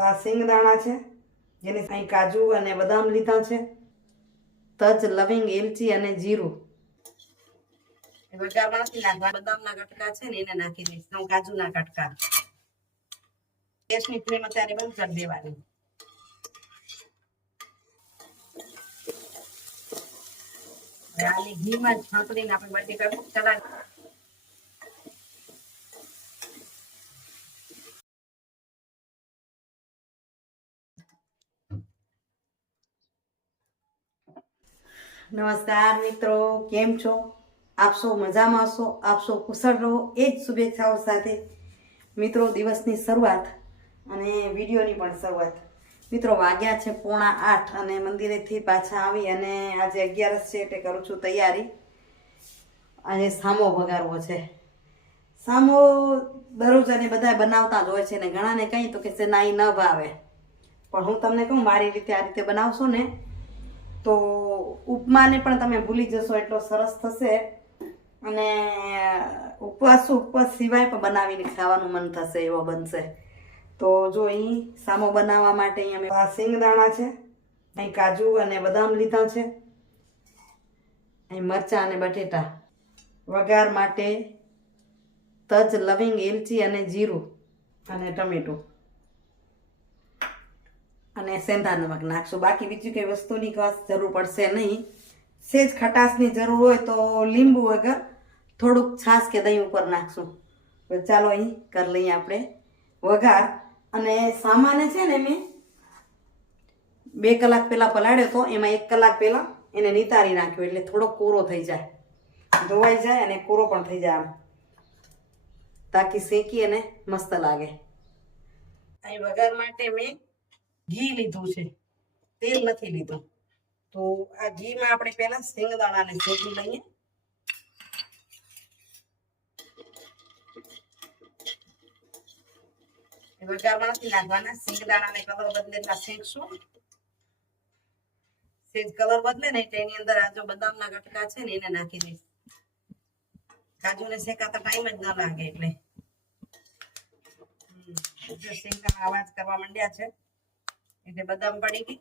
આ સિંગદાણા છે, જેને અહીં કાજુ અને બદામ લીધા છે, તજ, લવિંગ, એલચી અને જીરું. વઘારમાં નથી નાખવા, બદામના કટકા છે ને એને નાખી દઈશ, કાજુના કટકા. ગેસની ફ્લેમ અત્યારે બંધ કરી દેવાની. આની ઘીમાં જ છાંકડીને આપણે બટેકા ચલાવી. નમસ્કાર મિત્રો, કેમ છો? આપ સૌ મજામાં હશો, આપ સૌ કુશળ રહો, એ જ શુભેચ્છાઓ સાથે મિત્રો દિવસની શરૂઆત અને વિડીયોની પણ શરૂઆત. મિત્રો વાગ્યા છે 7:45 અને મંદિરેથી પાછા આવી અને આજે 11 છે એટલે કરું છું તૈયારી. અને સામો વઘારવો છે. સામો દરરોજ અને બધા બનાવતા જ હોય છે ને ઘણાને કહી તો કે ના ઈ ન ભાવે, પણ હું તમને કહું મારી રીતે આ રીતે બનાવશો ને તો ઉપમાને પણ તમે ભૂલી જશો, એટલો સરસ થશે. અને ઉપવાસ સિવાય પણ બનાવીને ખાવાનું મન થશે એવો બનશે. તો જો અહીં સામો બનાવવા માટે અહીં અમે આ સિંગદાણા છે, અહીં કાજુ અને બદામ લીધા છે, અહીં મરચાં અને બટેટા. વઘાર માટે તજ, લવિંગ, એલચી અને જીરું અને ટમેટું અને સેંધા નમક નાખશું. બાકી બીજી કઈ વસ્તુની ખાસ જરૂર પડશે નહીં. સેજ ખટાશની જરૂર હોય તો લીંબુ વગર થોડુંક છાશ કે દહીં ઉપર નાખશું. તો ચાલો અહીં કરી લઈએ આપણે વઘાર. અને સામાને છે ને મેં 2 કલાક પહેલાં પલાળ્યો હતો, એમાં 1 કલાક પહેલાં એને નિતારી નાખ્યો એટલે થોડો કોરો થઈ જાય, ધોવાઈ જાય અને કોરો પણ થઈ જાય, આમ તાકી શેકી અને મસ્ત લાગે. અહીં વઘાર માટે મેં ઘી લીધું છે, તેલ નથી લીધું. તો આ ઘીમાં આપણે પહેલા સિંગદાણાને શેકી લઈએ. વઘારમાં નથી નાખવાના, સિંગદાણાને કલર બદલે એટલા શેકશું. સેજ કલર બદલે ને એટલે એની અંદર આ જો બદામના કટકા છે ને એને નાખી દઈશ. કાજુને શેકાતા ટાઈમ જ ન લાગે એટલે. સિંગદાણા અવાજ કરવા માંડ્યા છે એટલે બદામ પડી ગઈ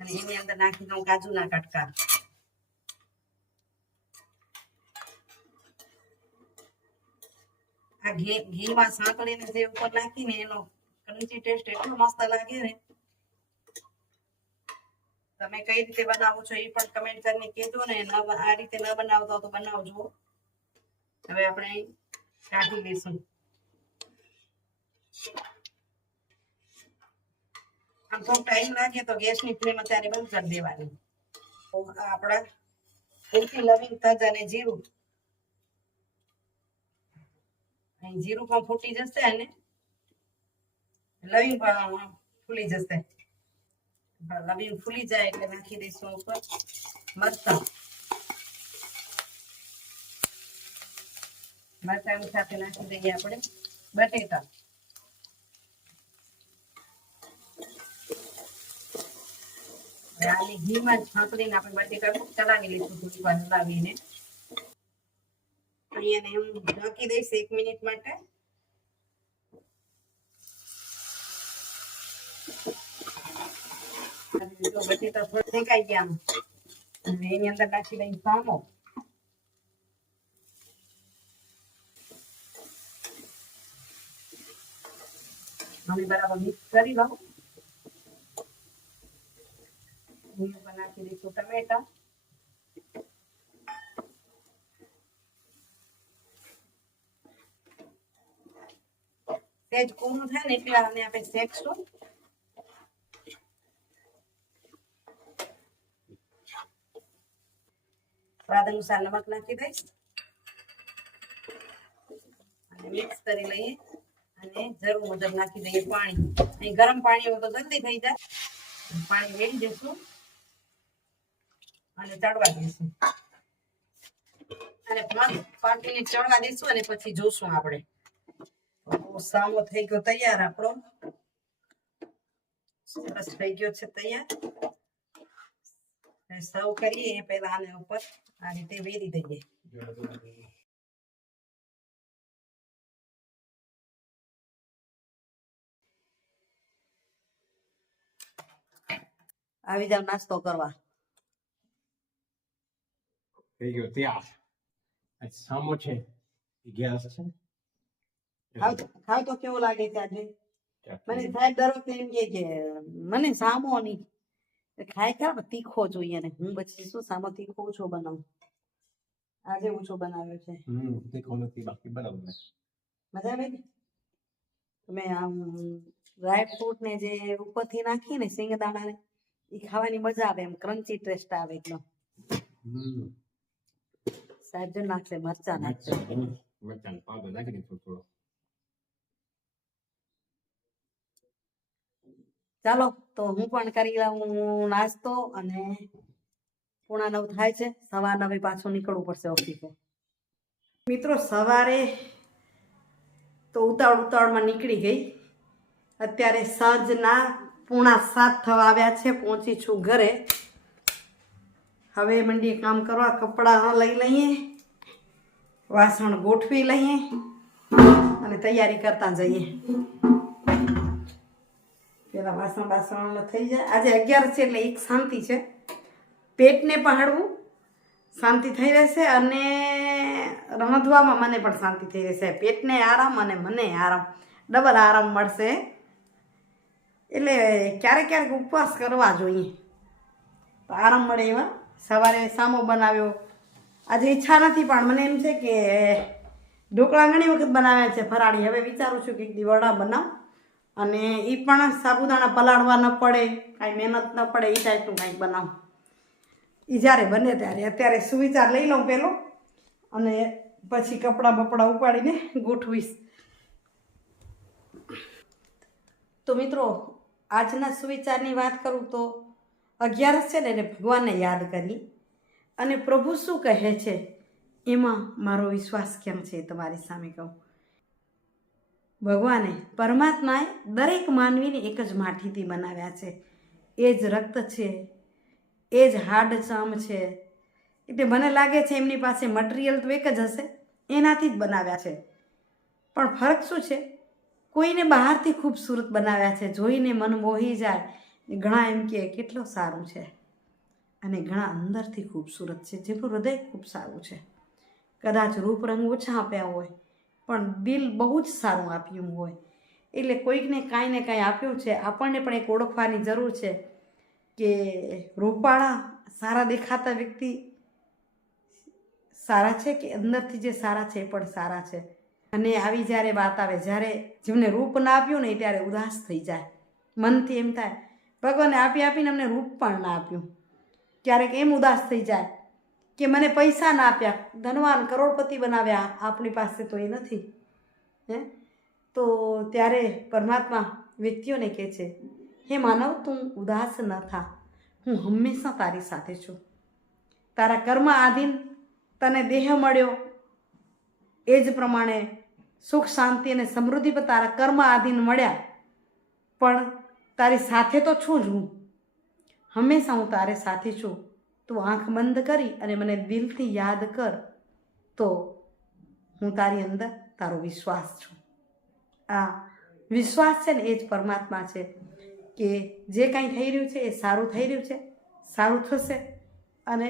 અને એની અંદર નાખી દઉં કાજુના કટકા. આ ઘીમાં સાંકળીને જે ઉપર નાખીને એનો ક્રન્ચી ટેસ્ટ એટલો મસ્ત લાગે ને. તમે કઈ રીતે બનાવો છો એ પણ કમેન્ટ કરીને કહેજો ને. આ રીતે ન બનાવતો તો બનાવજો. હવે આપણે કાઢી લઈશું. આમ થોડો ટાઈમ લાગે તો ગેસની ફ્લેમ અત્યારે બંધ કરી દેવાની. આપણા એલચી, લવિંગ, તજ અને જીરું. અહીં જીરું પણ ફૂટી જશે અને લવિંગ પણ ફૂલી જશે. લવિંગ ફૂલી જાય એટલે નાખી દઈશું ઉપર મરચાં. મરચાંની સાથે નાખી દઈએ આપણે બટેટા. આની ઘીમાં જ છાંકડીને આપણે બટેટા ચલાવી લઈશું, થોડી વાર ચલાવીને. અહીંયા હું ઢાંકી દઈશ 1 મિનિટ માટે. બટેટા થોડા શેકાઈ ગયા અને એની અંદર નાખી દઈ સામો. હવે બરાબર મિક્સ કરી લઉં. એની ઉપર નાખી દઈશું ટમેટા. સેજ કૂણું થાય ને એટલે આને આપણે શેકશું. સ્વાદ અનુસાર નમક નાખી દઈશ અને મિક્સ કરી લઈએ. અને જરૂર મુજબ નાખી દઈએ પાણી. અહીં ગરમ પાણી હોય તો જલ્દી થઈ જાય. પાણી વેડી દઈશું અને ચડવા દઈશું. અને 5 મિનિટ ચડવા દઈશું અને પછી જોશું આપણે. સામો થઈ ગયો તૈયાર આપણો. સરસ થઈ ગયો છે તૈયાર. સર્વ કરીએ એ પહેલા આને ઉપર આ રીતે વેરી દઈએ. આવી જાવ નાસ્તો કરવા. થઈ ગયો તૈયાર. આ સામો છે ગેસ છે. ખાવ તો કેવું લાગે છે આજે? મને સાહેબ દર વખતે એમ કે મને સામો નહીં ખાય ખરા તીખો જોઈએ ને હું પછી શું સામો તીખો ઓછો બનાવું. આજે ઓછો બનાવ્યો છે. તીખો નથી બાકી બરાબર. મજા આવે ને? મેં આમ ડ્રાય ફ્રૂટ ને જે ઉપરથી નાખી ને સિંગદાણા ને એ ખાવાની મજા આવે, એમ ક્રન્ચી ટેસ્ટ આવે એકદમ. સાહેબ જો નાખશે મરચા નાખશે. મરચાં પાવડર નાખી દીધો થોડો. ચાલો તો હું પણ કરી લઉં નાસ્તો અને 8:45 થાય છે. 9:15 પાછું નીકળવું પડશે ઓફિસે. મિત્રો સવારે તો ઉતાવળમાં નીકળી ગઈ. અત્યારે સાંજના 6:45 થવા આવ્યા છે. પહોંચી છું ઘરે. હવે મંડીએ કામ કરવા. કપડાં લઈ લઈએ, વાસણ ગોઠવી લઈએ અને તૈયારી કરતા જઈએ. પેલા વાસણ થઈ જાય. આજે 11 છે એટલે એક શાંતિ છે. પેટને પણ હળવું શાંતિ થઈ રહેશે અને રાંધવામાં મને પણ શાંતિ થઈ રહેશે. પેટને આરામ અને મને આરામ, ડબલ આરામ મળશે. એટલે ક્યારેક ક્યારેક ઉપવાસ કરવા જોઈએ તો આરામ મળે. એવા સવારે સામો બનાવ્યો. આજે ઈચ્છા નથી પણ મને એમ છે કે ઢોકળા ઘણી વખત બનાવ્યા છે ફરાળી. હવે વિચારું છું કે એક દી વડા બનાવ અને એ પણ સાબુદાણા પલાળવા ન પડે, કાંઈ મહેનત ન પડે એ ટાઈપનું કાંઈક બનાવું. એ જ્યારે બને ત્યારે. અત્યારે સુવિચાર લઈ લઉં પહેલો અને પછી કપડાં બપડા ઉપાડીને ગોઠવીશ. તો મિત્રો આજના સુવિચારની વાત કરું તો 11 છે ને એને ભગવાનને યાદ કરી અને પ્રભુ શું કહે છે એમાં મારો વિશ્વાસ કેમ છે તમારી સામે કહું. ભગવાને પરમાત્માએ દરેક માનવીને એક જ માટીથી બનાવ્યા છે. એ જ રક્ત છે, એ જ હાડચામ છે. એટલે મને લાગે છે એમની પાસે મટીરિયલ તો એક જ હશે, એનાથી જ બનાવ્યા છે. પણ ફરક શું છે? કોઈને બહારથી ખૂબસૂરત બનાવ્યા છે, જોઈને મન મોહી જાય. ઘણા એમ કે કેટલો સારું છે અને ઘણા અંદરથી ખૂબસૂરત છે, જેનું હૃદય ખૂબ સારું છે. કદાચ રૂપ રંગ ઓછા આપ્યા હોય પણ દિલ બહુ જ સારું આપ્યું હોય. એટલે કોઈકને કાંઈ ને કાંઈ આપ્યું છે. આપણને પણ એક ઓળખવાની જરૂર છે કે રૂપાળા સારા દેખાતા વ્યક્તિ સારા છે કે અંદરથી જે સારા છે એ પણ સારા છે. અને આવી જ્યારે વાત આવે, જ્યારે જેમને રૂપ ના આપ્યું ને ત્યારે ઉદાસ થઈ જાય. મનથી એમ થાય ભગવાને આપીને અમને રૂપ પણ ના આપ્યું. ક્યારેક એમ ઉદાસ થઈ જાય કે મને પૈસા ના આપ્યા, ધનવાન કરોડપતિ બનાવ્યા, આપણી પાસે તો એ નથી. તો ત્યારે પરમાત્મા વ્યક્તિઓને કહે છે, હે માનવ તું ઉદાસ ન થા, હું હંમેશા તારી સાથે છું. તારા કર્મ આધીન તને દેહ મળ્યો એ જ પ્રમાણે સુખ શાંતિ અને સમૃદ્ધિ પર તારા કર્મ આધીન મળ્યા, પણ તારી સાથે તો છું જ હું. હંમેશા હું તારે સાથે છું. તું આંખ બંધ કરી અને મને દિલથી યાદ કર તો હું તારી અંદર તારો વિશ્વાસ છું. આ વિશ્વાસ છે ને એ જ પરમાત્મા છે કે જે કાંઈ થઈ રહ્યું છે એ સારું થઈ રહ્યું છે, સારું થશે અને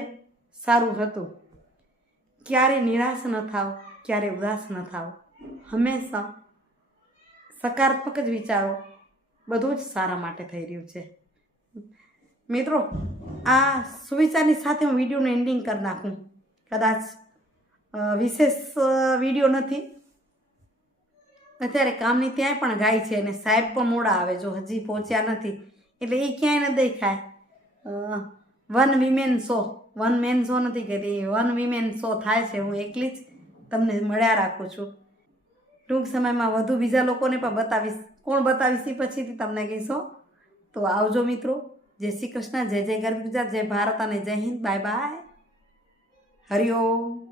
સારું હતું. ક્યારે નિરાશ ન થાવ, ક્યારે ઉદાસ ન થાવ. હંમેશા સકારાત્મક જ વિચારો. બધું જ સારા માટે થઈ રહ્યું છે. મિત્રો આ સુવિચારની સાથે હું વિડીયોનું એન્ડિંગ કરી નાખું. કદાચ વિશેષ વિડીયો નથી. અત્યારે કામની ત્યાંય પણ ગાય છે અને સાહેબ પણ મોડા આવે જો હજી પહોંચ્યા નથી એટલે એ ક્યાંય ન દેખાય. 1 વિમેન શો, 1 મેન શો નથી કહેતી, 1 વિમેન શો થાય છે. હું એકલી જ તમને મળ્યા રાખું છું. ટૂંક સમયમાં વધુ બીજા લોકોને પણ બતાવીશ. કોણ બતાવીશ એ પછીથી તમને કહીશો. તો આવજો મિત્રો. જય શ્રી કૃષ્ણ, જય જય ગરવી ગુજરાત, જય ભારત અને જય હિન્દ. Bye bye. હરિઓમ.